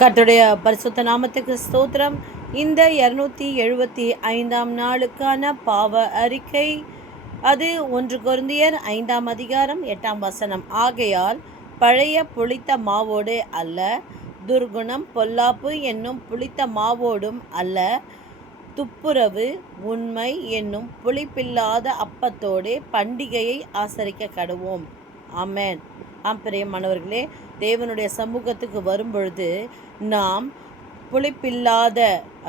கர்த்தருடைய பரிசுத்த நாமத்துக்கு ஸ்தோத்திரம். இந்த 275ஆம் நாளுக்கான பாவ அறிக்கை, அது 1 கொரிந்தியர் 5ஆம் அதிகாரம் 8ஆம் வசனம். ஆகையால் பழைய புளித்த மாவோடு அல்ல, துர்குணம் பொல்லாப்பு என்னும் புளித்த மாவோடும் அல்ல, துப்புரவு உண்மை என்னும் புளிப்பில்லாத அப்பத்தோடு பண்டிகையை ஆசரிக்க கடவோம். ஆமென். பிரியமானவர்களே, தேவனுடைய சமூகத்துக்கு வரும்பொழுது நாம் புளிப்பில்லாத,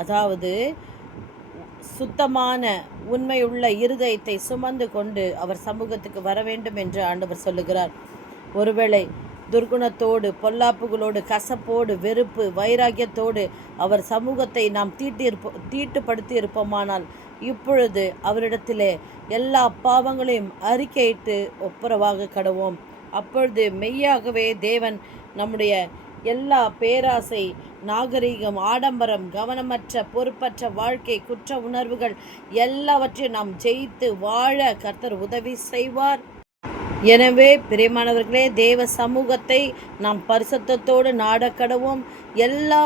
அதாவது சுத்தமான உண்மையுள்ள இருதயத்தை சுமந்து கொண்டு அவர் சமூகத்துக்கு வர வேண்டும் என்று ஆண்டவர் சொல்லுகிறார். ஒருவேளை துர்குணத்தோடு, பொல்லாப்புகளோடு, கசப்போடு, வெறுப்பு, வைராக்கியத்தோடு அவர் சமூகத்தை நாம் தீட்டுப்படுத்தி இருப்போமானால் இப்பொழுது அவரிடத்திலே எல்லா பாவங்களையும் அறிக்கையிட்டு ஒப்புரவாக கடவோம். அப்பொழுது மெய்யாகவே தேவன் நம்முடைய எல்லா பேராசை, நாகரீகம், ஆடம்பரம், கவனமற்ற பொறுப்பற்ற வாழ்க்கை, குற்ற உணர்வுகள் எல்லாவற்றையும் நாம் ஜெயித்து வாழ கர்த்தர் உதவி செய்வார். எனவே பிரியமானவர்களே, தேவ சமூகத்தை நாம் பரிசுத்தத்தோடு நாடக்கடவும். எல்லா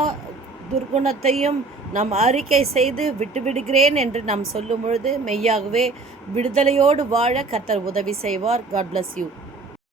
துர்குணத்தையும் நாம் அறிக்கை செய்து விட்டுவிடுகிறேன் என்று நாம் சொல்லும் பொழுது மெய்யாகவே விடுதலையோடு வாழ கர்த்தர் உதவி செய்வார். God bless you.